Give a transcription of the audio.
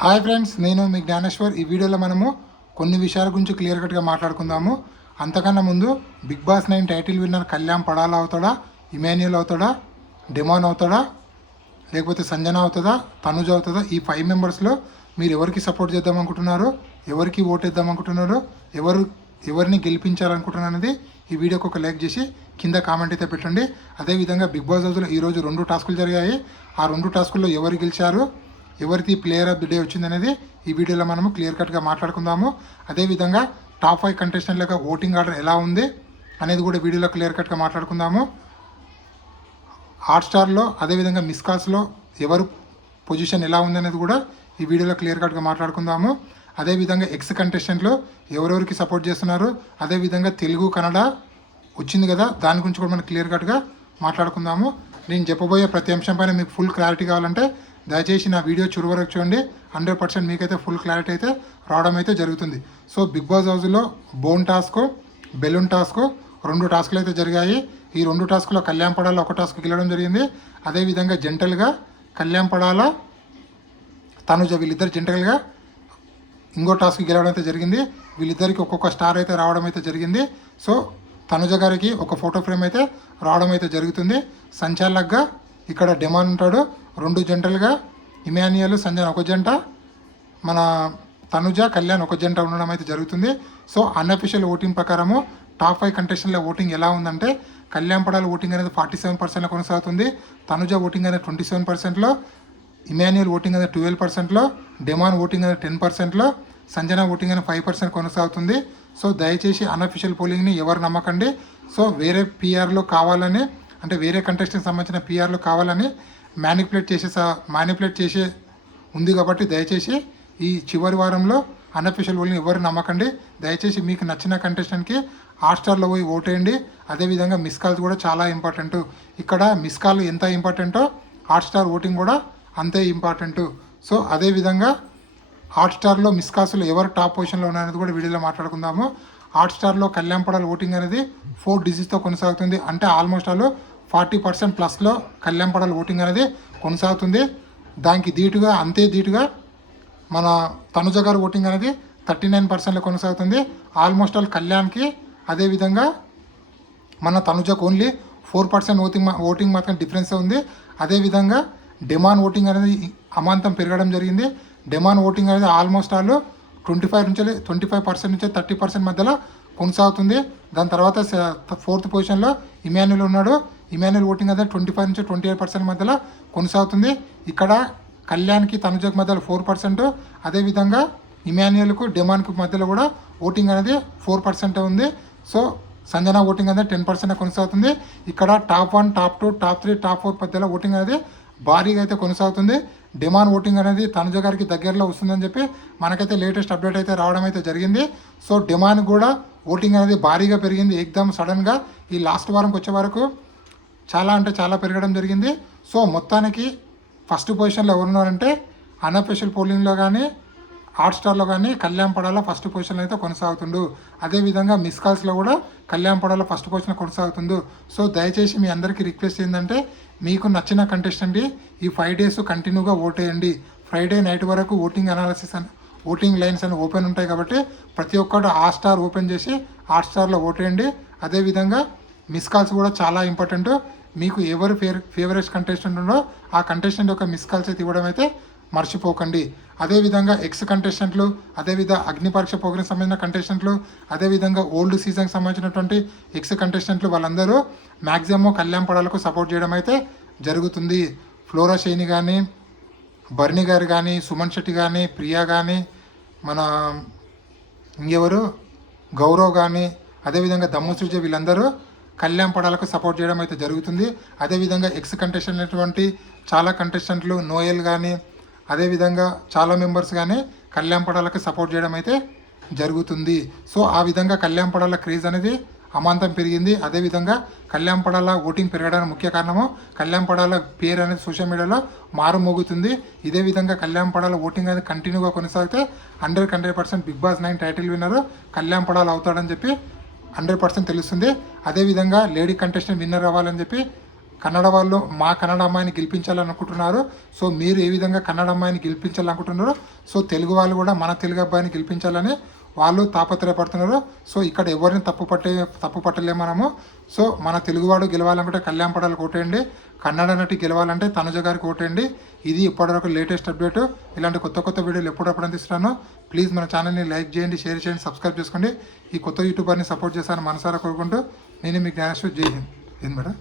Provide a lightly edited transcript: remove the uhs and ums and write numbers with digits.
Hi friends, నేను మీ జ్ఞానేశ్వర్. ఈ వీడియోలో మనము కొన్ని విషయాల గురించి క్లియర్ కట్గా మాట్లాడుకుందాము. అంతకన్నా ముందు Bigg Boss 9 title winner Kalyan Padala అవుతాడా, ఇమాన్యుయల్ అవుతాడా, డెమాన్ అవుతాడా, లేకపోతే సంజన అవుతుందా, తనుజ అవుతుందా? ఈ 5 మెంబర్స్లో మీరు ఎవరికి సపోర్ట్ చేద్దాం అనుకుంటున్నారు, ఎవరికి ఓటేద్దాం అనుకుంటున్నారు, ఎవరిని గెలిపించాలనుకుంటున్నారు అనేది ఈ వీడియోకి ఒక లైక్ చేసి కింద కామెంట్ అయితే పెట్టండి. అదేవిధంగా బిగ్ బాస్ హౌస్లో ఈరోజు 2 టాస్కులు జరిగాయి. ఆ 2 టాస్కుల్లో ఎవరు గెలిచారు, ఎవరికి ప్లేయర్ ఆఫ్ ది డే వచ్చింది అనేది ఈ వీడియోలో మనము క్లియర్ కట్గా మాట్లాడుకుందాము. అదేవిధంగా టాప్ 5 కంటెస్టెంట్లకు ఓటింగ్ ఆర్డర్ ఎలా ఉంది అనేది కూడా వీడియోలో క్లియర్ కట్గా మాట్లాడుకుందాము. హాట్స్టార్లో అదేవిధంగా మిస్ కాల్స్లో ఎవరు పొజిషన్ ఎలా ఉంది అనేది కూడా ఈ వీడియోలో క్లియర్ కట్గా మాట్లాడుకుందాము. అదేవిధంగా ఎక్స్ కంటెస్టెంట్లు ఎవరెవరికి సపోర్ట్ చేస్తున్నారు, అదేవిధంగా తెలుగు కన్నడ వచ్చింది కదా, దాని గురించి కూడా మనం క్లియర్ కట్గా మాట్లాడుకుందాము. నేను చెప్పబోయే ప్రతి అంశం పైన మీకు ఫుల్ క్లారిటీ కావాలంటే దయచేసి నా వీడియో చివరి వరకు చూడండి. 100% మీకైతే ఫుల్ క్లారిటీ అయితే రావడం అయితే జరుగుతుంది. సో బిగ్ బాస్ హౌస్లో బోన్ టాస్క్, బెలూన్ టాస్క్ 2 టాస్కులు అయితే జరిగాయి. ఈ 2 టాస్కులో కళ్యాణ్ పడాల ఒక టాస్క్ గెలవడం జరిగింది. అదేవిధంగా జంటల్గా కళ్యాణ్ పడాల, తనుజ వీళ్ళిద్దరు జంటల్గా ఇంకో టాస్క్ గెలవడం అయితే జరిగింది. వీళ్ళిద్దరికి ఒక్కొక్క స్టార్ అయితే రావడం అయితే జరిగింది. సో తనుజ గారికి ఒక ఫోటో ఫ్రేమ్ అయితే రావడం అయితే జరుగుతుంది. సంచాలక్గా ఇక్కడ డెమాన్ ఉంటాడు. 2 జంటలుగా ఇమాన్యుయల్, సంజన ఒక జంట, మన తనుజ, కళ్యాణ్ ఒక జంట ఉండడం అయితే జరుగుతుంది. సో అన్అఫీషియల్ ఓటింగ్ ప్రకారము టాప్ 5 కంటెస్టెంట్ల ఓటింగ్ ఎలా ఉందంటే కళ్యాణ్ పడాల ఓటింగ్ అనేది 47% కొనసాగుతుంది, తనుజ ఓటింగ్ అనేది 27%లో, ఇమాన్యుయల్ ఓటింగ్ అనేది 12%లో, డెమాన్ ఓటింగ్ అనేది 10%లో, సంజన ఓటింగ్ అనేది 5% కొనసాగుతుంది. సో దయచేసి అన్అఫీషియల్ పోలింగ్ని ఎవరు నమ్మకండి. సో వేరే పిఆర్లో కావాలని, అంటే వేరే కంటెస్టెంట్కి సంబంధించిన పిఆర్లో కావాలని మ్యానిపులేట్ చేసే ఉంది కాబట్టి దయచేసి ఈ చివరి వారంలో అన్అఫీషియల్ పోలింగ్ ఎవరు నమ్మకండి. దయచేసి మీకు నచ్చిన కంటెస్టెంట్కి హాట్స్టార్లో పోయి ఓటేయండి. అదేవిధంగా మిస్ కాల్స్ కూడా చాలా ఇంపార్టెంట్. ఇక్కడ మిస్ కాల్ ఎంత ఇంపార్టెంటో హాట్స్టార్ ఓటింగ్ కూడా అంతే ఇంపార్టెంట్. సో అదేవిధంగా హాట్స్టార్లో మిస్ కాల్స్లో ఎవరు టాప్ పొజిషన్లో ఉన్నారనేది కూడా వీడియోలో మాట్లాడుకుందాము. హాట్స్టార్లో కళ్యాణ్ పడాల ఓటింగ్ అనేది 4 డిజిట్స్తో కొనసాగుతుంది. అంటే ఆల్మోస్ట్ ఆల్ 40% ప్లస్లో కళ్యాణ్ పడాల ఓటింగ్ అనేది కొనసాగుతుంది. దానికి అంతే ధీటుగా మన తనుజ గారు ఓటింగ్ అనేది 39%లో కొనసాగుతుంది. ఆల్మోస్ట్ ఆల్ కళ్యాణ్కి, అదేవిధంగా మన తనుజకు ఓన్లీ 4% ఓటింగ్ మాత్రం డిఫరెన్స్ ఉంది. అదేవిధంగా డెమాన్ ఓటింగ్ అనేది అమాంతం పెరగడం జరిగింది. డెమాన్ ఓటింగ్ అనేది ఆల్మోస్ట్ ఆల్ 25% నుంచి 30% మధ్యలో కొనసాగుతుంది. దాని తర్వాత 4th పొజిషన్లో ఇమాన్యుయల్ ఉన్నాడు. ఇమాన్యుయల్ ఓటింగ్ అనేది 25 నుంచి 28% మధ్యలో కొనసాగుతుంది. ఇక్కడ కళ్యాణ్కి, తనుజకు మధ్యలో 4%, అదేవిధంగా ఇమాన్యుయల్కు, డెమాన్కు మధ్యలో కూడా ఓటింగ్ అనేది 4% ఉంది. సో సంజన ఓటింగ్ అనేది 10% కొనసాగుతుంది. ఇక్కడ టాప్ 1, టాప్ 2, టాప్ 3, టాప్ 4 మధ్యలో ఓటింగ్ అనేది భారీగా అయితే కొనసాగుతుంది. డెమాన్ ఓటింగ్ అనేది తనుజ గారికి దగ్గరలో వస్తుందని చెప్పి మనకైతే లేటెస్ట్ అప్డేట్ అయితే రావడం అయితే జరిగింది. సో డెమాన్ కూడా ఓటింగ్ అనేది భారీగా పెరిగింది. ఎగ్దమ్ సడన్గా ఈ లాస్ట్ వారంకి వచ్చే వరకు చాలా పెరగడం జరిగింది. సో మొత్తానికి ఫస్ట్ పొజిషన్లో ఎవరున్నారంటే అన్అఫీషియల్ పోలింగ్లో కానీ హాట్స్టార్లో కానీ కళ్యాణ్ పడాల ఫస్ట్ పొజిషన్లో అయితే కొనసాగుతుండు. అదేవిధంగా మిస్ కాల్స్లో కూడా కళ్యాణ్ పడాల ఫస్ట్ పొజిషన్ కొనసాగుతుండు. సో దయచేసి మీ అందరికీ రిక్వెస్ట్ ఏంటంటే మీకు నచ్చిన కంటెస్టెంట్ ఈ 5 డేస్ కంటిన్యూగా ఓటేయండి. ఫ్రైడే నైట్ వరకు ఓటింగ్ లైన్స్ అని ఓపెన్ ఉంటాయి కాబట్టి ప్రతి ఒక్కరు హాట్స్టార్ ఓపెన్ చేసి హాట్స్టార్లో ఓటేయండి. అదేవిధంగా మిస్ కాల్స్ కూడా చాలా ఇంపార్టెంట్. మీకు ఎవరు ఫేవరెట్ కంటెస్టెంట్ ఉండో ఆ కంటెస్టెంట్ యొక్క మిస్ కాల్స్ అయితే ఇవ్వడం అయితే మర్చిపోకండి. అదేవిధంగా ఎక్స్ కంటెస్టెంట్లు, అదేవిధంగా అగ్ని పరీక్ష ప్రోగ్రామ్ సంబంధించిన కంటెస్టెంట్లు, అదేవిధంగా ఓల్డ్ సీజన్కి సంబంధించినటువంటి ఎక్స్ కంటెస్టెంట్లు వాళ్ళందరూ మ్యాక్సిమం కళ్యాణ్ పడాలకు సపోర్ట్ చేయడం అయితే జరుగుతుంది. ఫ్లోరా షైని కానీ, బర్ని గారు కానీ, సుమన్ శెట్టి కానీ, ప్రియా కానీ, మన ఇంకెవరు గౌరవ్ కానీ, అదేవిధంగా దమ్ము సృజ వీళ్ళందరూ కళ్యాణ్ పడాలకు సపోర్ట్ చేయడం అయితే జరుగుతుంది. అదేవిధంగా ఎక్స్ కంటెస్టెంట్ అయినటువంటి చాలా కంటెస్టెంట్లు నోయల్ కానీ, అదేవిధంగా చాలా మెంబర్స్ కానీ కళ్యాణ్ పడాలకు సపోర్ట్ చేయడం అయితే జరుగుతుంది. సో ఆ విధంగా కళ్యాణ్ పడాల క్రేజ్ అనేది అమాంతం పెరిగింది. అదేవిధంగా కళ్యాణ్ పడాల ఓటింగ్ పెరగడానికి ముఖ్య కారణము కళ్యాణ్ పడాల పేరు అనేది సోషల్ మీడియాలో మారుమోగుతుంది. ఇదే విధంగా కళ్యాణ్ పడాల ఓటింగ్ అనేది కంటిన్యూగా కొనసాగితే 100% Bigg Boss 9 title winner Kalyan Padala అవుతాడని చెప్పి 100% తెలుస్తుంది. అదేవిధంగా లేడీ కంటెస్టెంట్ విన్నర్ అవ్వాలని చెప్పి కన్నడ వాళ్ళు మా కన్నడ అమ్మాయిని గెలిపించాలనుకుంటున్నారు. సో మీరు ఏ విధంగా కన్నడ అమ్మాయిని గెలిపించాలనుకుంటున్నారో సో తెలుగు వాళ్ళు కూడా మన తెలుగు అబ్బాయిని గెలిపించాలని వాళ్ళు తాపత్రయపడుతున్నారు. సో ఇక్కడ ఎవరిని తప్పు పట్టలేము మనము. సో మన తెలుగువాడు గెలవాలనుకుంటే కళ్యాణ్ పడాలి కోటేయండి, కన్నడ నటి గెలవాలంటే తనుజ గారికి కోటేయండి. ఇది ఇప్పటివరకు లేటెస్ట్ అప్డేట్. ఇలాంటి కొత్త వీడియోలు ఎప్పుడప్పుడు అందిస్తున్నాను. ప్లీజ్ మన ఛానల్ని లైక్ చేయండి, షేర్ చేయండి, సబ్స్క్రైబ్ చేసుకోండి. ఈ కొత్త యూట్యూబర్ని సపోర్ట్ చేస్తాను మనసారా కోరుకుంటూ నేను మీ జ్ఞానేశ్వర్. జై హింద్. ఏంది మేడం?